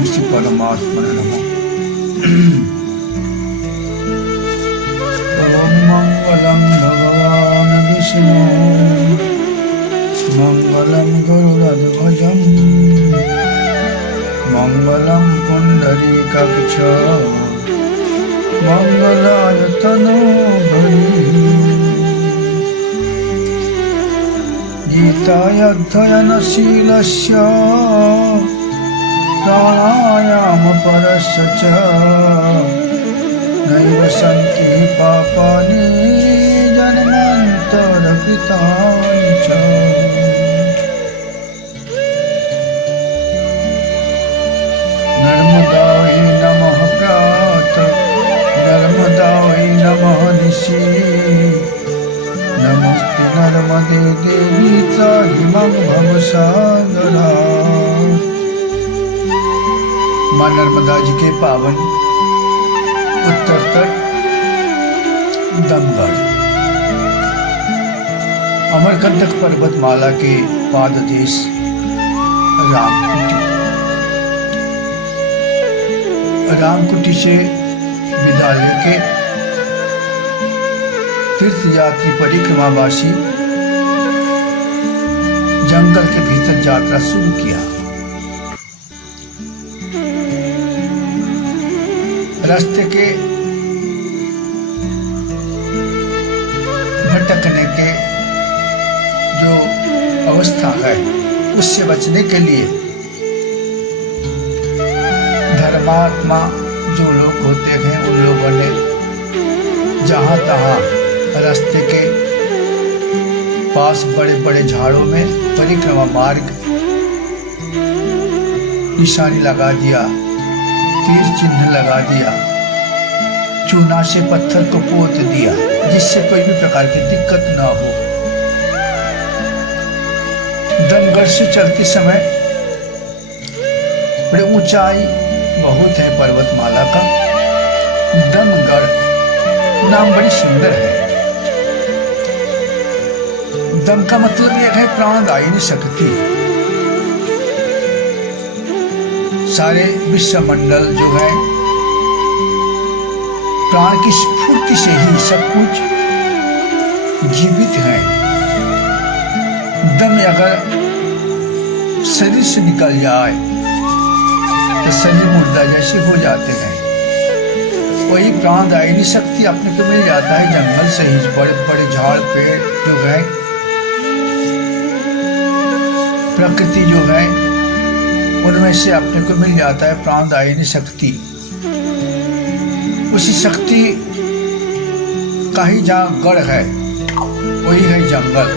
ओम श्री परमात्मने नमः। ओम मंगलम भगवान विष्णु मंगलम गरुड़ध्वजं मंगलम पुंडरीकाक्ष मंगलाय तनोहरि। गीतायाध्ययनशीलस्य प्राणायामपरस्य च नैव सन्ति पापानि जन्मान्तरकृतानि च। नर्मदायै नमः प्रातः नर्मदायै नमः निशि नमस्ते नर्मदे देवी त्राहिमां भवसागरा। माँ नर्मदा जी के पावन उत्तर तट दमगढ़ अमरकंटक पर्वतमाला के पाददेश रामकुटी से विदा लेके तीर्थ यात्री परिक्रमावासी जंगल के भीतर यात्रा शुरू किया। रास्ते के भटकने के जो अवस्था है उससे बचने के लिए धर्मात्मा जो लोग होते हैं उन लोगों ने जहाँ तहाँ रास्ते के पास बड़े बड़े झाड़ों में परिक्रमा मार्ग निशानी लगा दिया, तीर चिन्ह लगा दिया, चूना से पत्थर को पोत दिया जिससे कोई भी प्रकार की दिक्कत ना हो। दमगढ़ से चलते समय बड़ी ऊंचाई बहुत है पर्वतमाला का। दमगढ़ नाम बड़ी सुंदर है। दम का मतलब यह है प्राणदायिनी शक्ति। सारे विश्वमंडल जो है प्राण की स्फूर्ति से ही सब कुछ जीवित है। दम अगर शरीर से निकल जाए तो शरीर मुर्दा जैसे हो जाते हैं। वही प्राणदायिनी शक्ति अपने को मिल जाता है जंगल से ही। बड़े बड़े झाड़ पेड़ जो है प्रकृति जो है उनमें से अपने को मिल जाता है प्राणदायिनी शक्ति। उसी शक्ति का ही जहाँ गढ़ है वही है जंगल।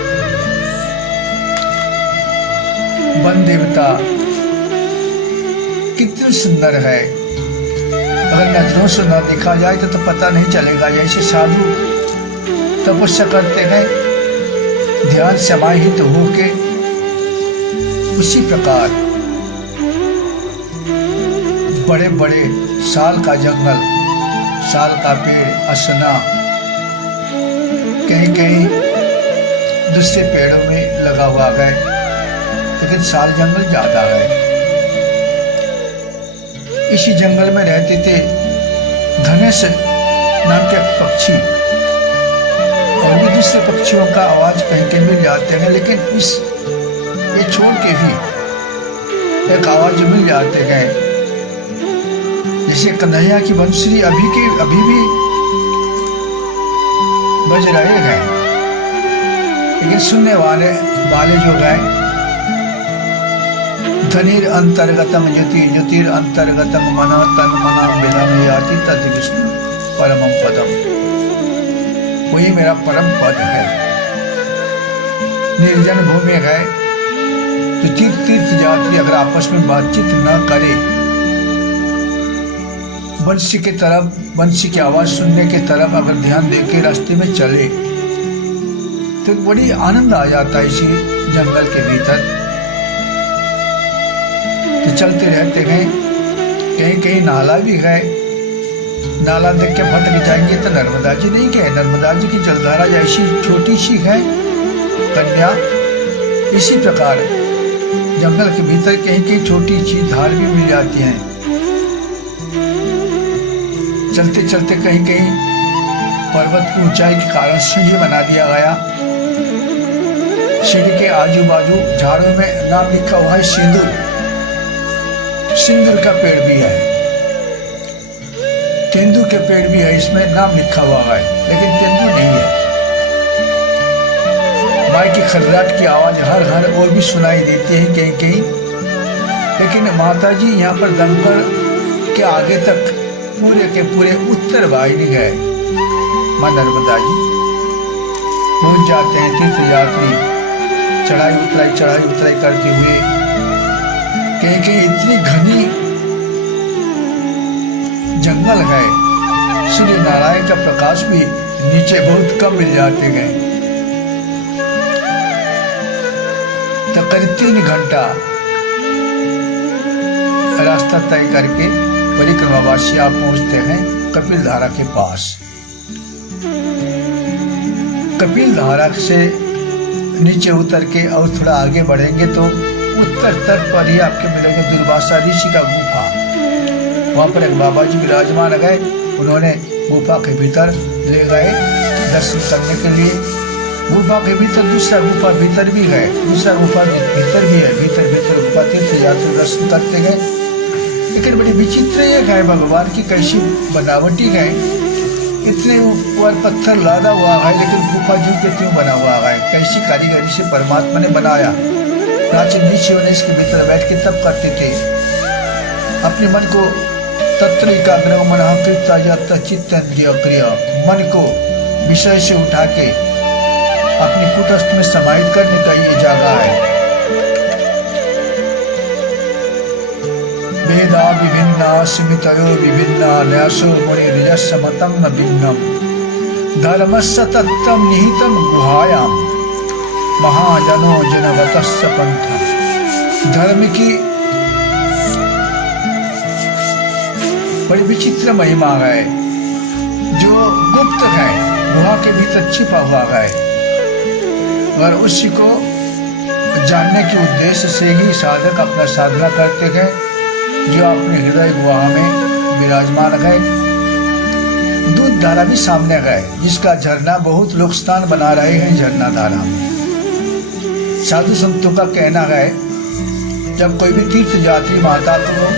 वन देवता कितनी सुंदर है। अगर नजरों से न देखा जाए तो पता नहीं चलेगा। जैसे साधु तपस्या करते हैं ध्यान समाहित होके, उसी प्रकार बड़े बड़े साल का जंगल, साल का पेड़, असना, कहीं कहीं दूसरे पेड़ों में लगा हुआ है लेकिन साल जंगल ज्यादा है। इसी जंगल में रहते थे धनेश नाम के पक्षी और भी दूसरे पक्षियों का आवाज कहीं कहीं मिल जाते हैं। लेकिन ये छोड़ के भी एक आवाज मिल जाते हैं जैसे कन्हैया की बंसुरी अभी भी बज रहे हैं। लेकिन सुनने वाले जो है धनिर अंतर्गतम ज्योतिर अंतर्गतम मना तन मना बिना याति तद विष्णु परमं पदम। वही मेरा परम पद है। निर्जन भूमि है तो तीर्थ यात्री अगर आपस में बातचीत न करे, बंसी के तरफ, बंसी की आवाज सुनने के तरफ अगर ध्यान देके रास्ते में चले तो बड़ी आनंद आ जाता है इसी जंगल के भीतर। तो चलते रहते हैं। कहीं कहीं नाला भी है। नाला देख के भटक जाएंगे तो नर्मदा जी नहीं गए। नर्मदा जी की जलधारा ऐसी छोटी सी है कन्या। इसी प्रकार जंगल के भीतर कहीं कहीं छोटी सी धार भी मिल जाती हैं। चलते चलते कहीं कहीं पर्वत की ऊंचाई के कारण सीढ़ी बना दिया गया। सीढ़ी के आजू बाजू झाड़ों में नाम लिखा हुआ है सिंदूर। सिंदूर का पेड़ भी है, तेंदू के पेड़ भी है, इसमें नाम लिखा हुआ है, लेकिन तेंदू नहीं है। माई की खर्राट की आवाज हर हर और भी सुनाई देती है कहीं कहीं, लेकिन माता जी यहाँ पर दंगल के आगे तक पूरे के पूरे उत्तर वाहिनी है। माँ नर्मदा जी पहुंच जाते हैं तीर्थ यात्री चढ़ाई उतराई करते हुए। कहीं कहीं इतनी घनी जंगल है, सूर्य नारायण का प्रकाश भी नीचे बहुत कम मिल जाते गए। तकरीबन 3 घंटा रास्ता तय करके परिक्रमावासी आप पहुंचते हैं कपिल धारा के पास। कपिल धारा से नीचे उतर के और थोड़ा आगे बढ़ेंगे तो उत्तर तट पर ही आपके मिलेंगे दुर्वासा ऋषि का गुफा। वहां पर एक बाबा जी विराजमान गए, उन्होंने गुफा के भीतर ले गए दर्शन करने के लिए। गुफा के भीतर दूसरा गुफा भीतर भी गए, दूसरा गुफा भीतर भी है, भीतर गुफा तीर्थ यात्री दर्शन करते गए। लेकिन बड़ी विचित्र ये है भगवान की कैसी बनावटी है, इतने ऊपर पत्थर लादा हुआ है लेकिन गुफा जो के त्यों बना हुआ है, कैसी कारीगरी से परमात्मा ने बनाया। प्राचीन ऋषियों ने इसके भीतर बैठ के तप करते थे, अपने मन को तत्र एकाग्र मनः कृत्वा यत् चित्तेन्द्रिय क्रिया, मन को विषय से उठा के अपने कुटस्थ में समाहित करने का ये जगह है। वेदा विभिन्ना स्मृतयो विभिन्ना न्यासो मुनिर्यस्य मतं न भिन्नम् धर्मस्य तत्त्वं निहितं गुहायां महाजनो जनवतस्य पंथा। धर्म की बड़ी विचित्र महिमा है जो गुप्त है, गुहा के भीतर छिपा हुआ है, और उसी को जानने के उद्देश्य से ही साधक अपना साधना करते गए, जो अपने हृदय गुहा में विराजमान गए। दूध धारा भी सामने गए, जिसका झरना बहुत लोग स्नान बना रहे हैं झरना धारा में। साधु संतों का कहना है जब कोई भी तीर्थ यात्री माता को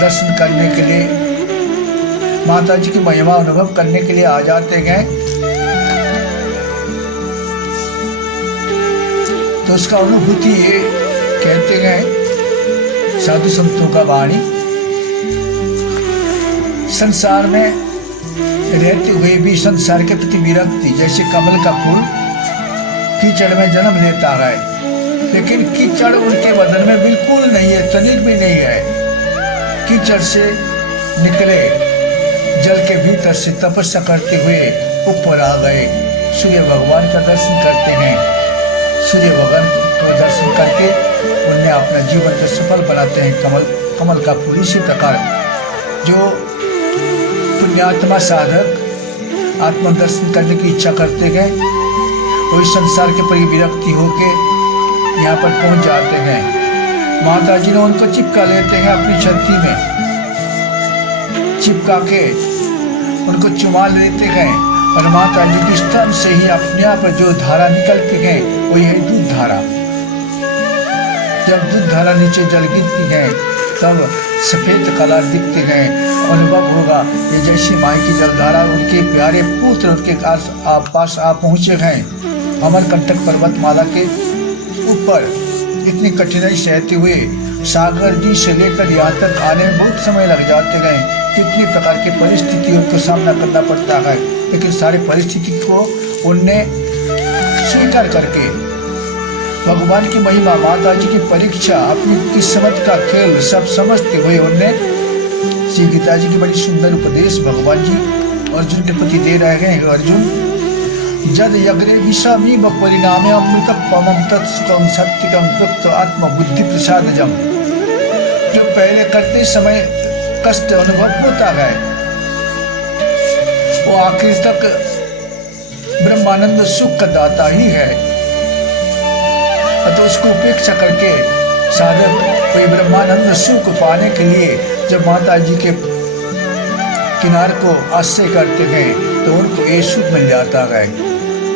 दर्शन करने के लिए, माता जी की महिमा अनुभव करने के लिए आ जाते हैं, तो उसका अनुभूति ये कहते हैं साधु संतों का वाणी, संसार में रहते हुए भी संसार के प्रति विरक्ति, जैसे कमल का फूल कीचड़ में जन्म लेता है, लेकिन कीचड़ उनके बदन में बिल्कुल नहीं है, तनिक भी नहीं है। कीचड़ से निकले जल के भीतर से तपस्या करते हुए ऊपर आ गए, सूर्य भगवान का दर्शन करते हैं। सूर्य भगवान को दर्शन करके उन्हें अपना जीवन को सफल बनाते हैं। कमल का फूल इसी प्रकार जो पुण्यात्मा साधक आत्मदर्शन करने की इच्छा करते गए, वही संसार के प्रति विरक्ति होके यहाँ पर पहुंच जाते हैं। माता जी ने उनको चिपका लेते हैं अपनी छाती में, चिपका के उनको चुमा लेते गए, और माता जी के स्तन से ही अपने आप जो धारा निकलती है वही है दूध धारा। जब दूध धारा नीचे जल गिरती है तब सफेद कलर दिखते हैं। अनुभव होगा ये जैसी माई की जलधारा उनके प्यारे पुत्र उनके पास आ पहुंचे हैं। अमरकंटक पर्वतमाला के ऊपर इतनी कठिनाई सहते हुए सागर जी से लेकर यहाँ तक आने में बहुत समय लग जाते गए। कितनी प्रकार की परिस्थितियों को सामना करना पड़ता है, लेकिन सारी परिस्थिति को उनने स्वीकार करके भगवान की महिमा, माता जी की परीक्षा, अपनी किस्मत का खेल सब समझते हुए उनने श्री गीता जी की बड़ी सुंदर उपदेश भगवान जी अर्जुन के प्रति दे रहे हैं। अर्जुन जद यग्रे विषमी परिणामे अमृत पमम तत्सुखम सत्यकम तृप्त आत्म बुद्धि प्रसादजम। जो पहले करते समय कष्ट अनुभव होता है वो आखिर तक ब्रह्मानंद सुख का दाता ही है, तो उसको उपेक्षा करके साधक कोई ब्रह्मानंद सुख पाने के लिए जब माता जी के किनारे को आश्रय करते गए तो उनको यीशु मिल जाता है।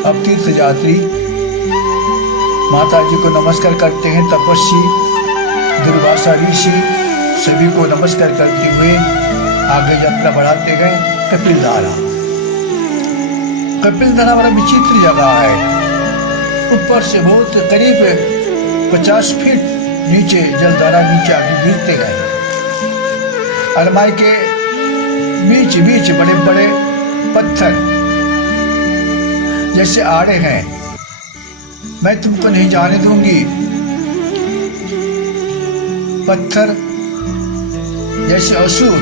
अब तीर्थ यात्री माता जी को नमस्कार करते हैं। तपस्वी, दुर्वासा ऋषि सभी को नमस्कार करते हुए आगे यात्रा बढ़ाते गए। कपिलधारा, कपिलधारा बड़ा विचित्र जगह है। ऊपर से बहुत करीब 50 फीट नीचे जलधारा नीचे आगे गिरते गए। अलमाई के बीच बीच बड़े बड़े पत्थर जैसे आड़े हैं। मैं तुमको नहीं जाने दूंगी। पत्थर जैसे असुर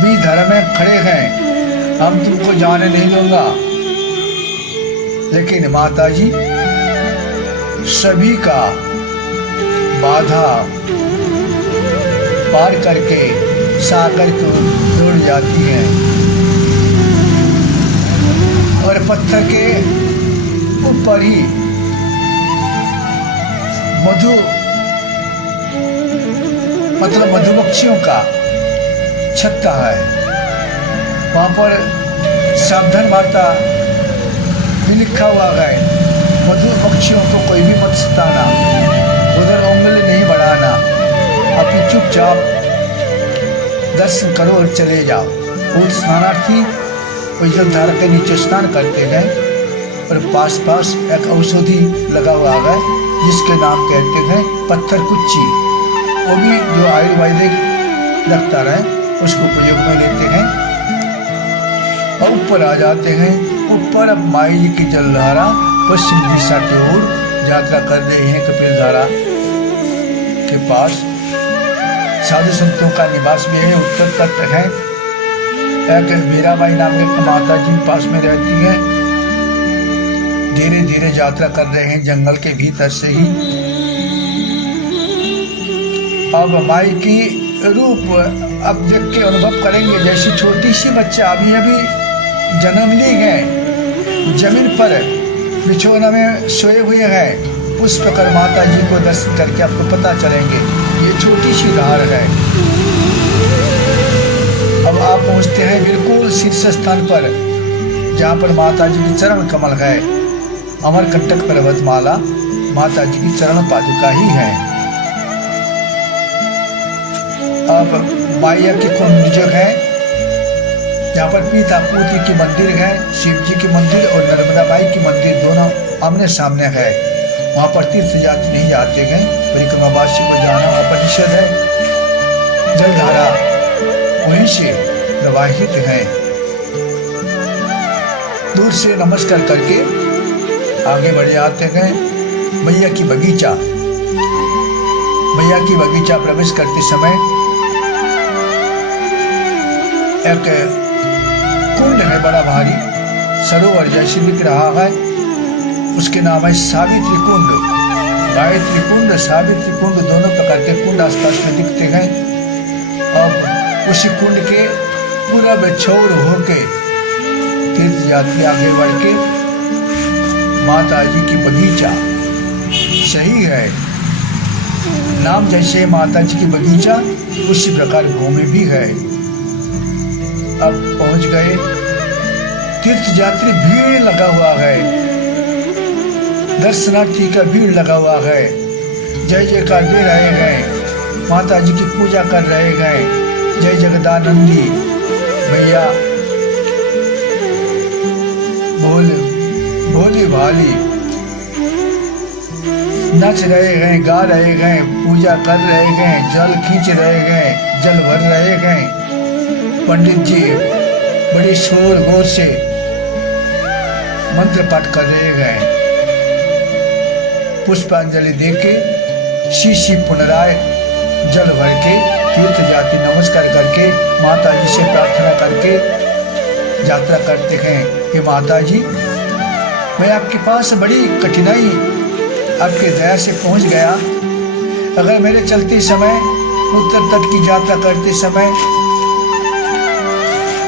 भी धर्म में खड़े हैं, हम तुमको जाने नहीं दूंगा। लेकिन माताजी सभी का बाधा पार करके सागर को दौड़ जाती हैं और पत्थर के ऊपर ही मधुमक्खियों का छत्ता है। वहां पर सावधान वार्ता भी लिखा हुआ है, मधुमक्खियों को कोई भी मत सताना, उधर उंगली नहीं बढ़ाना, अपनी चुपचाप दर्शन करो और चले जाओ। बहुत स्नानार्थी उस जलधारा के नीचे स्नान करते गए और पास पास एक औषधि लगा हुआ है जिसके नाम कहते हैं पत्थर कुच्ची। वो भी जो आयुर्वेदिक लगता रहे उसको प्रयोग में लेते हैं और ऊपर आ जाते हैं। ऊपर अब माई जी की जलधारा पश्चिम दिशा की ओर यात्रा कर रही है। कपिलधारा के पास साधु संतों का निवास भी है। उत्तर तट है। एक मीराबाई नाम की माता जी पास में रहती है। धीरे धीरे यात्रा कर रहे हैं जंगल के भीतर से ही। अब माई की रूप अब देख के अनुभव करेंगे जैसी छोटी सी बच्चा अभी अभी जन्म ली है, जमीन पर बिछौना में सोए हुए हैं, उस प्रकार माता जी को दर्शन करके आपको पता चलेंगे ये छोटी सी धार है। अब आप पहुंचते हैं बिल्कुल शीर्ष स्थान पर जहाँ पर माता जी की चरण कमल है। अमरकंटक पर्वतमाला माता जी की चरण पादुका ही है। अब माया की कुंड जो है यहाँ पर पिता पुत्री की मंदिर है, शिव जी की मंदिर और नर्मदा बाई की मंदिर दोनों आमने सामने है। वहाँ पर तीर्थ यात्री नहीं जाते गए, परिक्रमावासी को जाना वहाँ पर निषेध है। जलधारा वहीं से प्रवाहित है। दूर से नमस्कार करके आगे बढ़े आते गए। मैया की बगीचा, मैया की बगीचा प्रवेश करते समय एक कुंड है बड़ा भारी, सरोवर जैसे दिख रहा है। उसके नाम है सावित्री कुंड। गायत्री कुंड, सावित्री कुंड दोनों प्रकार के कुंड आसपास में दिखते हैं। अब उसी कुंड के पूरब छोर होके तीर्थ यात्री आगे बढ़ के माता जी की बगीचा, सही है नाम जैसे माता जी की बगीचा उसी प्रकार भूमि भी है। अब पहुंच गए। तीर्थ यात्री भीड़ लगा हुआ है, दर्शनार्थी का भीड़ लगा हुआ है। जय जयकार दे रहे हैं, माता जी की पूजा कर रहे हैं। जय जगदानंदी भैया, भोली भाली नच रहे हैं, गा रहे हैं, पूजा कर रहे हैं, जल खींच रहे हैं, जल भर रहे हैं। पंडित जी बड़ी शोर गोर से मंत्र पाठ कर रहे हैं। पुष्पांजलि देके शीशी पुनराय जल भर के तीर्थ यात्री नमस्कार करके माता जी से प्रार्थना करके यात्रा करते हैं कि माता जी मैं आपके पास बड़ी कठिनाई आपके दया से पहुंच गया। अगर मेरे चलते समय उत्तर तट की यात्रा करते समय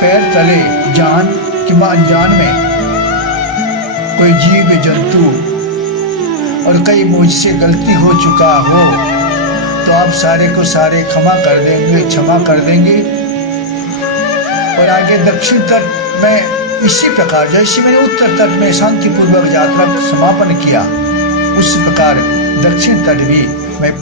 पैर तले जान किंवा अनजान में कोई जीव जंतु और कई मुझसे गलती हो चुका हो तो आप सारे को सारे क्षमा कर देंगे। और आगे दक्षिण तट में इसी प्रकार जैसे मैंने उत्तर तट में शांतिपूर्वक यात्रा समापन किया, उस प्रकार दक्षिण तट भी मैं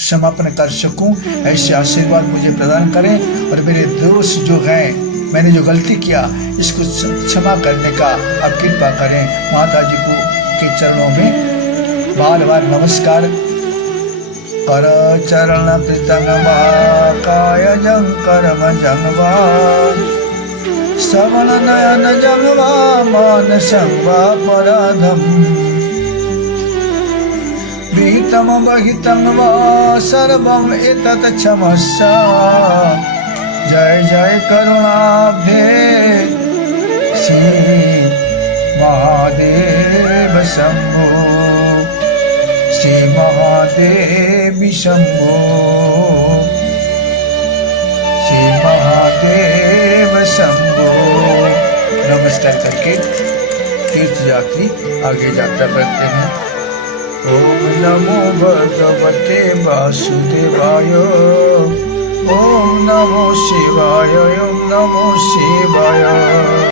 समापन कर सकूं। ऐसे आशीर्वाद मुझे प्रदान करें और मेरे दोष जो हैं, मैंने जो गलती किया इसको क्षमा करने का आप कृपा करें। माता जी को के चरणों में बार बार नमस्कार। कर चरण कृतंगवा काय जंकर जंगवा श्रवण नयन जंगवा मान संगवा पराधम भीतम बहितम वा सर्वम एतत् क्षमस्व। जय जय करुणाब्धे श्री महादेव शंभो, श्री महादेव शंभो, श्री महादेव शंभो। नमस्कार करके तीर्थ यात्री आगे यात्रा करते हैं। ओम नमो भगवते वासुदेवाय, ओम नमो शिवाय, ओम नमो शिवाय।